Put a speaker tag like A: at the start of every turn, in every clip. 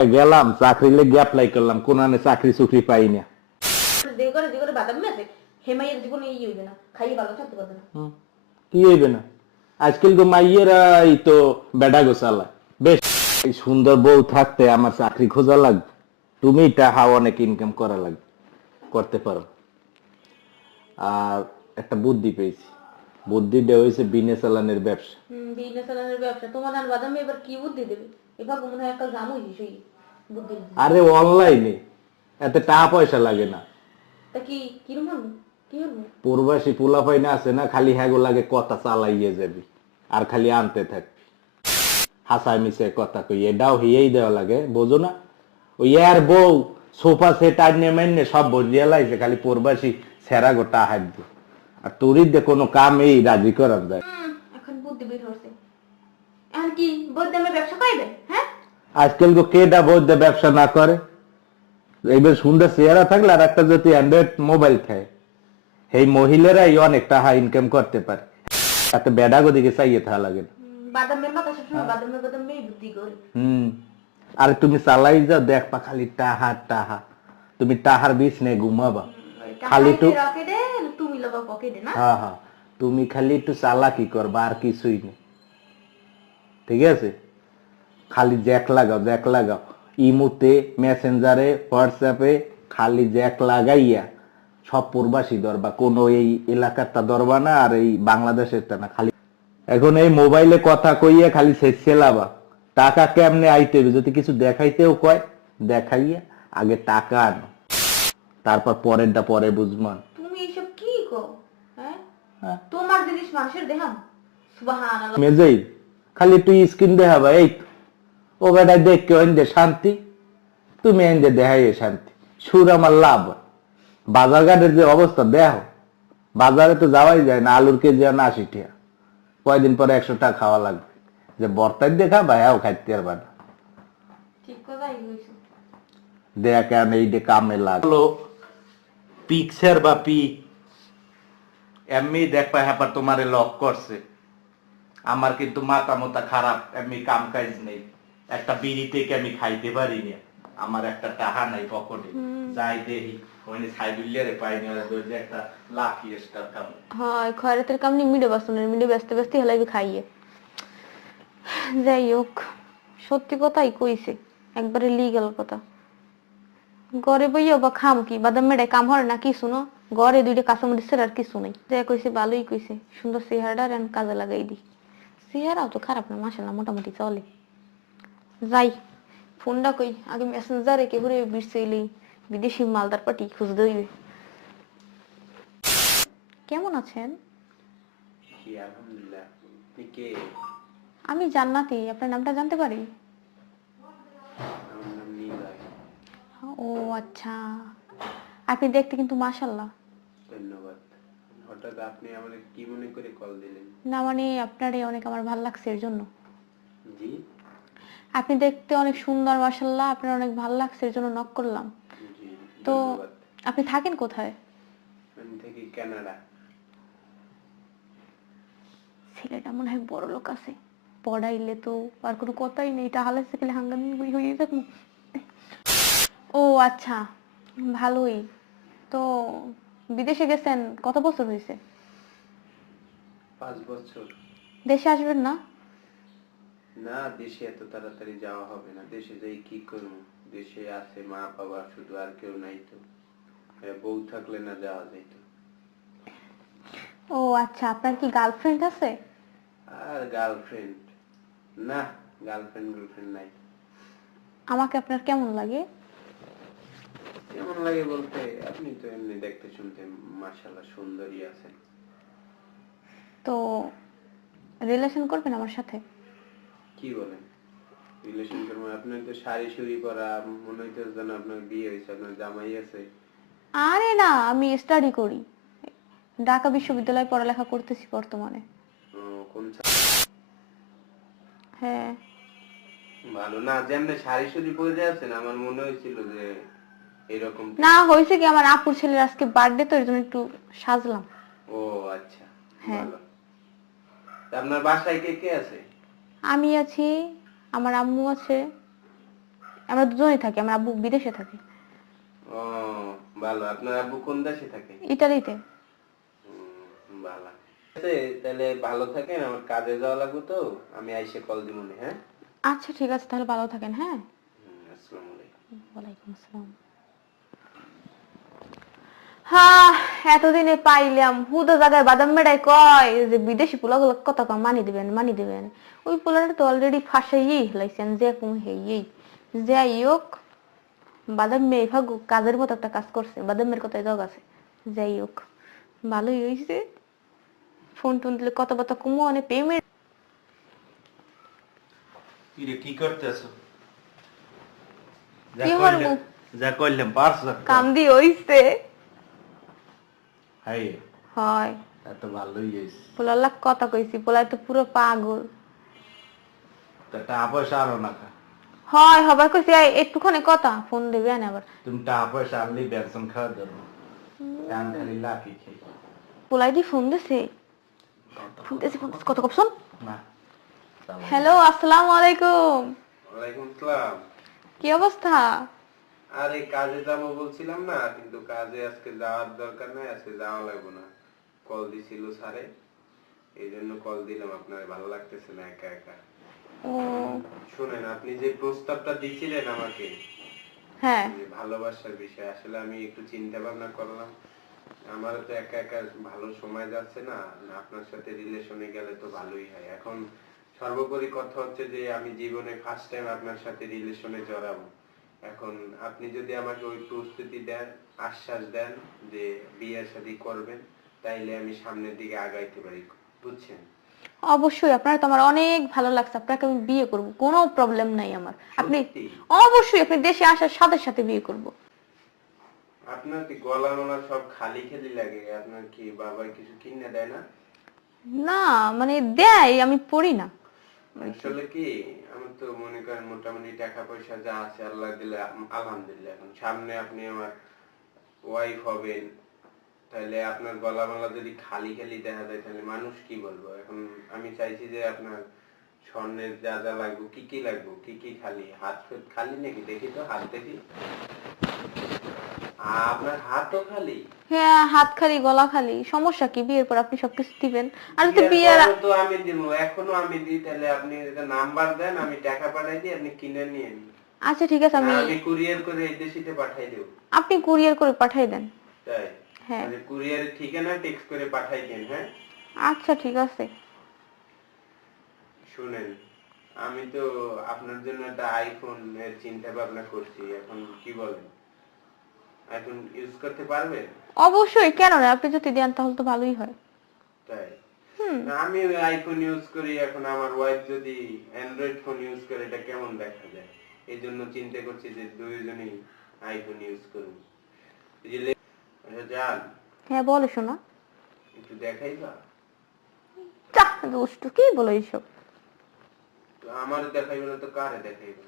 A: গেলাম চাকরি লেগে অ্যাপ্লাই করলাম কোন আনে চাকরি চুকরি পাই না।
B: যে করে যে করে বাদাম আছে? হেমাইয়ের জীবনে এই হইবে না খাইয়ে ভালো থাকতে পারবে না।
A: কি হইবে না? আজকাল তো মাইয়েরা এই তো বেডা গোসালা বেশ এই সুন্দর বউ থাকতে আমার চাকরি খোঁজা লাগবে। তুমি অনেক ইনকাম করা লাগবে করতে পারো। আর একটা বুদ্ধি পেয়েছি। বুদ্ধিটা হয়েছে বিনে চালানের ব্যবসা।
B: বিজনেস ব্যবসা। তোমার বাদাম এবার কি বুদ্ধি দেবে? এবার মনে হয় একটা বুদ্ধি
A: আরে অনলাইনে এতে টাকা পয়সা লাগে না।
B: তা কি কিরম হব কি হব
A: প্রবাসী পোলাপাই না আছে না খালি হ্যাগো লাগে কথা চালাইয়ে যাবি আর খালি আনতে থাকবি। হাসায় মিশে কথা কই এটাও হিয়েই দেওয়া লাগে বোঝো না? ওই আর বউ সোফা সেট আর নেমেন সব বজিয়া লাগছে খালি প্রবাসী সেরা গোটা হাত আর তোরই দে কোনো কাম এই রাজি করার যায়।
B: এখন বুদ্ধি বের হচ্ছে এখন কি বদামের ব্যবসা পাইবে হ্যাঁ?
A: আজকাল তো কেটা বৌদ্ধ ব্যবসা না করে? এইবার সুন্দর চেহারা থাকলে আর একটা যদি অ্যান্ড্রয়েড মোবাইল খায়। এই মহিলারাই অনেক টাকা ইনকাম করতে পারে। তাতে বেডাগো দিকে চাইয়ে থাকা লাগে না। আর তুমি চালাই যাও দেখবা খালি টাহা টাহা। তুমি টাহার বিষ নেই ঘুমাবা। খালি
B: না?
A: হ্যাঁ হ্যাঁ। তুমি খালি একটু চালাকি করবা আর কিছুই নেই। ঠিক আছে? খালি জ্যাক লাগাও জ্যাক লাগাও। ইমুতে মেসেঞ্জারে হোয়াটসঅ্যাপে খালি জ্যাক লাগাইয়া সব প্রবাসী দরবা কোনো এই এলাকারটা ধরবা না আর এই বাংলাদেশেরটা না। খালি এখন এই মোবাইলে কথা কইয়া খালি শেষ লাবা টাকা কেমনে আইতে হবে? যদি কিছু দেখাইতেও কয় দেখাইয়া আগে টাকা আনো। তারপর পরেরটা পরে বুঝমান
B: তুমি এইসব কি কো হ্যাঁ?
A: হ্যাঁ।
B: তোমার জিনিস মানুষের দেখাম সুবহানাল্লাহ।
A: মেজেই খালি তুই স্ক্রিন দেখাবা এই। ও বেটা দেখকে ওইন্দে শান্তি তুমি এন্দে দেখাই শান্তি। সুর আমার লাভ। বাজার ঘাটের যে অবস্থা দেহ বাজারে তো যাওয়াই যায় না আলুর কেজি আর আশি টাকা। কয়দিন পরে একশো টাকা খাওয়া লাগবে। যে বর্তায় দেখা বা হ্যাঁ খাইতে পারবা না।
B: ঠিক
A: দেয়া কেন এই যে কামে লাগল পিকচার বা পিক এমনি দেখবা হ্যাপার তোমারে লক করছে। আমার কিন্তু মাথা মোতা খারাপ এমনি কাম কাজ নেই। একটা বিড়ি থেকে আমি খাইতে পারি না আমার একটা টাহা নাই পকেটে। যাই দেহি ওই সাইবিলিয়ারে পাইনি ওরা ধরে একটা লাখি স্টার কাম
B: হয় খয়রাতের কামনি মিডে বাসনের মিডে ব্যস্ত ব্যস্ত হেলাইবি খাইয়ে। যাই হোক সত্যি কথাই কইছে একবারে লিগ্যাল কথা। ঘরে বইয়া বা খাম কি বাদাম মেডায় কাম হরে না কি শুনো ঘরে দুইটা কাঁচামরিচ আর কিছু নাই। যাই কইছে ভালোই কইছে। সুন্দর চেহারাটা আর কাজে লাগাই দি। চেহারাও তো খারাপ না মাসাল্লাহ মোটামুটি চলে। যাই ফোনটা কই? আগে মেসেঞ্জারে কে ঘুরে বিরছেইলেই বিদেশি মালদার পাটি খুঁজতে হইবে। কেমন আছেন? আমি জান্নাতি আপনার নামটা জানতে পারি? ও আচ্ছা আপনি দেখতে কিন্তু মাশাল্লাহ
A: ধন্যবাদ। হঠাৎ আপনি আমাদের কি মনে করে কল দিলেন?
B: না মানে আপনারে অনেক আমার ভালো লাগছে এর জন্য।
A: জি?
B: আপনি দেখতে অনেক সুন্দর মাশাল্লাহ আপনার অনেক ভালো লাগছে এর জন্য নক করলাম। তো আপনি থাকেন কোথায়?
A: আমি থেকে কানাডা।
B: ছেলেটা মনে হয় বড় লোক আছে। পড়াইলে তো আর কোনো কথাই নেই তাহলে সেখানে হাঙ্গামি হয়ে- হয়ে থাকুন ও আচ্ছা ভালোই। তো বিদেশে গেছেন কত বছর হয়েছে?
A: পাঁচ বছর।
B: দেশে আসবেন না?
A: না দেশে এত তাড়াতাড়ি যাওয়া হবে না। দেশে যাই কি করব? দেশে আছে মা বাবা শুধু আর কেউ নাই তো। বউ থাকলে না যাওয়া যাইত।
B: ও আচ্ছা আপনার কি গার্লফ্রেন্ড আছে?
A: আর গার্লফ্রেন্ড না গার্লফ্রেন্ড গার্লফ্রেন্ড নাই।
B: আমাকে আপনার কেমন লাগে?
A: কেমন লাগে বলতে আপনি তো এমনি দেখতে শুনতে মাশাআল্লাহ সুন্দরী আছেন।
B: তো রিলেশন করবেন আমার সাথে?
A: কি বলেন রিলেশন করব আপনার তো শাড়ি শুড়ি পরা মনে হইতে যেন আপনার বিয়ে হয়েছে আপনার জামাই আছে।
B: আরে না আমি স্টাডি করি। ঢাকা বিশ্ববিদ্যালয়ে পড়ালেখা করতেছি বর্তমানে।
A: কোন
B: হ্যাঁ।
A: ভালো। না যেমনি শাড়ি শুড়ি পরে আছেন আমার মনে হয়েছিল যে এরকম
B: না হয়েছে কি আমার আপুর ছেলের আজকে বার্থডে তো এর জন্য একটু সাজলাম।
A: ও আচ্ছা
B: হ্যাঁ।
A: আপনার বাসায় কে কে আছে?
B: আমি আছি আমার আম্মু আছে আমরা দুজনেই থাকি আমার আব্বু বিদেশে থাকে।
C: ও ভালো। আপনার আব্বু কোন দেশে থাকে?
B: ইটালিতে
C: হুম, ভালো। আছে, তাহলে ভালো থাকেন আমার কাজে যাওয়া লাগবে তো আমি আইসে কল দিব হ্যাঁ?
B: আচ্ছা ঠিক আছে তাহলে ভালো থাকেন হ্যাঁ?
C: আসসালামু আলাইকুম।
B: ওয়ালাইকুম আসসালাম। হ্যাঁ এতদিনে পাইলাম। হুদো জায়গায় বাদাম মেডাই কয় যে বিদেশি পোলাগুলো কত কম মানি দিবেন মানি দিবেন। ওই পোলাটা তো অলরেডি ফাঁসাইয়েই লাইছেন যে কম হেয়েই যাই হোক বাদাম মেয়ে ভাগু কাজের মতো একটা কাজ করছে বাদামের কথাই দগ আছে যাই হোক ভালোই হয়েছে ফোন টোন দিলে কত কত কমো অনেক পেমেন্ট
A: কি করতেছ?
B: কি করব?
A: যা করলাম পারছ
B: কাম দিয়ে হইছে।
A: হাই
B: হয়।
A: এত ভালোই হয়েছে।
B: পোলার কথা কইছি পোলাই তো পুরো পাগল।
A: তা টাকা পয়সা আরও না
B: হয় হবার কইছি এই একটুখানি কথা ফোন দেবে না আবার।
A: তুমি টাকা পয়সা আনলি বেতন খাওয়া ধরো খালি লাফি খাই
B: পোলাই দি ফোন দিছে? ফোন দিছে ফোন দিছে কত কপশন
A: না।
B: হ্যালো আসসালামু আলাইকুম।
C: ওয়ালাইকুম আসসালাম।
B: কি অবস্থা?
C: আরে কাজে যাব বলছিলাম না কিন্তু কাজে আজকে যাওয়ার দরকার নাই আজকে যাওয়া লাগবে না। কল দিছিল স্যারে এই জন্য কল দিলাম আপনার ভালো লাগতেছে না একা একা।
B: ও।
C: শুনেন আপনি যে প্রস্তাবটা দিছিলেন আমাকে
B: হ্যাঁ।
C: ভালোবাসার বিষয় আসলে আমি একটু চিন্তা ভাবনা করলাম আমার তো একা একা ভালো সময় যাচ্ছে না না আপনার সাথে রিলেশনে গেলে তো ভালোই হয়। এখন সর্বোপরি কথা হচ্ছে যে আমি জীবনে ফার্স্ট টাইম আপনার সাথে রিলেশনে জড়াবো। এখন আপনি যদি আমাকে ওই প্রস্তুতি দেন আশ্বাস দেন যে বিয়ের শাদী করবেন তাইলে আমি সামনের দিকে আগাইতে পারি বুঝছেন?
B: অবশ্যই আপনার তো আমার অনেক ভালো লাগছে আপনাকে আমি বিয়ে করব কোনো প্রবলেম নাই আমার। আপনি অবশ্যই আপনি দেশে আসার সাথে সাথে বিয়ে করব।
C: আপনার কি গলা মলা সব খালি খালি লাগে? আপনার কি বাবা কিছু কিনে দেয় না?
B: না মানে দেয় আমি পড়ি না।
C: আসলে কি, আমি তো মনে করেন মোটামুটি টাকা পয়সা যা আছে আল্লাহ দিলে আলহামদুলিল্লাহ। এখন সামনে আপনি আমার ওয়াইফ হবেন তাহলে আপনার গলা মালা যদি খালি খালি দেখা যায় তাহলে মানুষ কি বলব? এখন আমি চাইছি যে আপনার স্বর্ণের যা যা লাগবে, কি কি লাগবে? কি কি খালি? হাত খালি নাকি? দেখি তো, হাত দেখি। আপনার হাতও খালি?
B: হ্যাঁ হাত খালি গলা খালি। সমস্যা কি? বিয়ের পর আপনি সবকিছু দিবেন। আর তো
C: বিয়ের তো আমি দিব। এখনও আমি দিই তাহলে আপনি নাম্বার দেন আমি টাকা পাঠাই দিই আপনি কিনে নিয়ে নিন।
B: আচ্ছা ঠিক আছে আমি
C: আমি কুরিয়ার করে এই দেশিতে পাঠাই দেব।
B: আপনি কুরিয়ার করে পাঠিয়ে দেন।
C: তাই?
B: হ্যাঁ।
C: কুরিয়ারের ঠিকানা টেক্সট করে পাঠাই দেন হ্যাঁ?
B: আচ্ছা ঠিক আছে।
C: শুনেন আমি তো আপনার জন্য একটা আইফোন এর চিন্তা ভাবনা করছি। এখন কি বলেন? আইফোন ইউজ করতে পারবেন?
B: অবশ্যই কেন না? আপনি যদি দেন তাহলে তো ভালোই হয়।
C: তাই? আমি আইফোন ইউজ করি এখন আমার ওয়াইফ যদি অ্যান্ড্রয়েড ফোন ইউজ করে এটা কেমন দেখা যায়? এই জন্য চিন্তা করছি যে দুইজনেই আইফোন ইউজ করব। যান
B: হ্যাঁ বলো শোনা।
C: একটু দেখাইবা
B: চাহ দুষ্টু কি বলো এইসব?
C: তো আমার দেখাইবে না তো কারে দেখাইবে?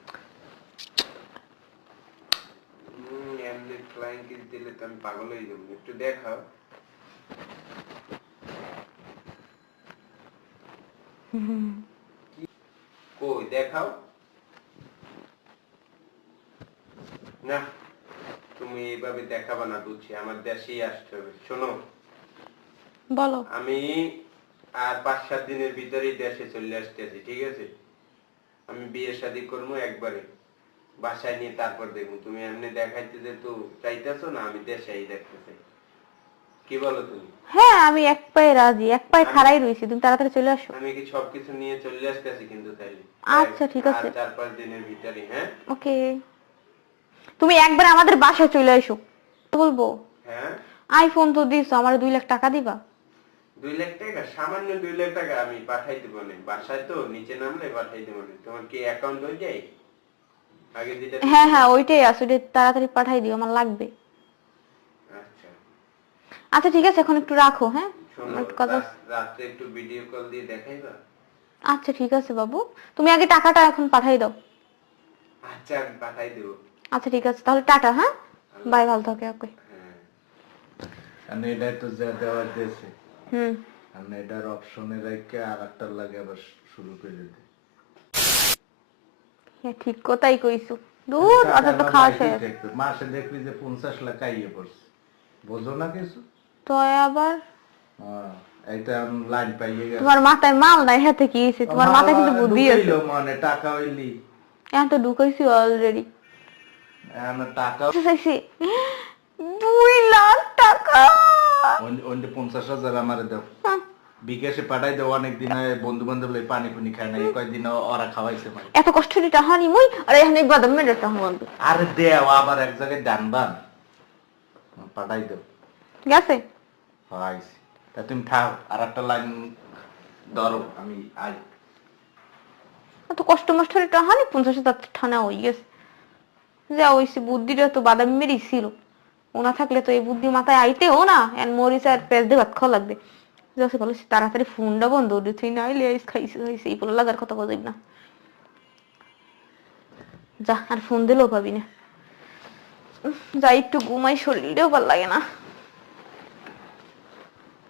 C: এমনি ফ্লাইং কিস দিলে তো আমি পাগল হয়ে যাব একটু দেখাও কই দেখাও না তুমি এইভাবে দেখাবা না বুঝছি আমার দেশেই আসতে হবে শোনো
B: বলো
C: আমি আর পাঁচ সাত দিনের ভিতরেই দেশে চলে আসতেছি ঠিক আছে? আমি বিয়ে শাদী করব একবারে। বাসায় নিয়ে তারপর দেখব। তুমি এমনি দেখাইতে যে তো চাইতেছো না আমি দেশেই দেখতে চাই কি বলো তুমি?
B: হ্যাঁ আমি এক পায়ে রাজি এক পায়ে খাড়াই রয়েছি। তুমি তাড়াতাড়ি চলে আসো।
C: আমি কি সবকিছু নিয়ে চলে আসতেছি কিন্তু তাইলে?
B: আচ্ছা, ঠিক আছে।
C: চার পাঁচ দিনের ভিতরে হ্যাঁ?
B: ওকে। তুমি একবার আমাদের বাসায় চলে এসো বলব?
C: হ্যাঁ?
B: আইফোন তো দিছো আমার দুই লাখ টাকা দিবা।
C: দুই লাখ টাকা? সামান্য দুই লাখ টাকা আমি পাঠাই দেবো না। বাসায় তো নিচে নামলে পাঠাই দেবো না। তোমার কি অ্যাকাউন্ট হয়ে যায়?
B: হ্যাঁ হ্যাঁ ওইটাই আছে ওইটা তাড়াতাড়ি পাঠাই দিও আমার লাগবে।
C: আচ্ছা।
B: আচ্ছা ঠিক আছে এখন একটু রাখো হ্যাঁ? একটু কথা
C: রাত- একটু ভিডিও কল দিয়ে দেখাইবা?
B: আচ্ছা ঠিক আছে বাবু। তুমি আগে টাকাটা এখন পাঠাই দাও।
C: আচ্ছা আমি পাঠাই দেবো।
B: আচ্ছা ঠিক আছে তাহলে টাটা হ্যাঁ? বাই ভালো থাকে ওকে।
C: হ্যাঁ।
A: আর তো যা দেওয়ার দিয়েছে।
B: হুম।
A: আর এটার অপশনে রেখে আর একটা লাগে আবার শুরু করে দিতে
B: হ্যাঁ ঠিক কথাই কইছো। দূর অত তো খাওয়া শেষ।
A: মাসে দেখবি যে পঞ্চাশ লাখ আইয়ে পড়ছে। বোঝো না কিছু?
B: তো আবার?
A: হ্যাঁ, এইটা লাইন পাইয়ে গেছে।
B: তোমার মাথায় মাল নাই হাতে কি হয়েছে তোমার মাথায় কিন্তু বুদ্ধি আছে।
A: মানে টাকা হইলি।
B: এখন তো ঢুকাইছি অলরেডি
A: এখন টাকা
B: চাইছি দুই লাখ টাকা!
A: ওই পঞ্চাশ হাজার আমারে দাও।
B: হ্যাঁ।
A: বিকাশে পাঠাই দেবো অনেকদিন বন্ধু বান্ধব পানি পুনি খায় না এই কয়েকদিন ওরা খাওয়াইছে মানে
B: এত কষ্ট দিটা হানি মুই আর এখানে বাদাম মেরে
A: আরে দেও আবার এক জায়গায় পাঠাই
B: গেছে?
A: আইসি তা তুমি আর একটা লাইন ধরো আমি আই।
B: কষ্ট এটা হানি পঞ্চাশ হাজার ঠানা হয়ে গেছে। যা ওইসে বুদ্ধিটা তো বাদাম মেরেই ছিল। ওনা থাকলে তো এই বুদ্ধি মাথায় আইতেও না এন মরিচ আর পেঁয়াজ দিয়ে ভাত খাওয়া লাগবে। যাচ্ছে বলে তাড়াতাড়ি ফোনটা বন্ধ করে তুই না আইলে আইস খাইছে খাইছে এই বলে লাগার কথা বলবি না। যা আর ফোন দিলেও পাবি না। উহ, যা একটু ঘুমাই শরীরেও ভালো লাগে না।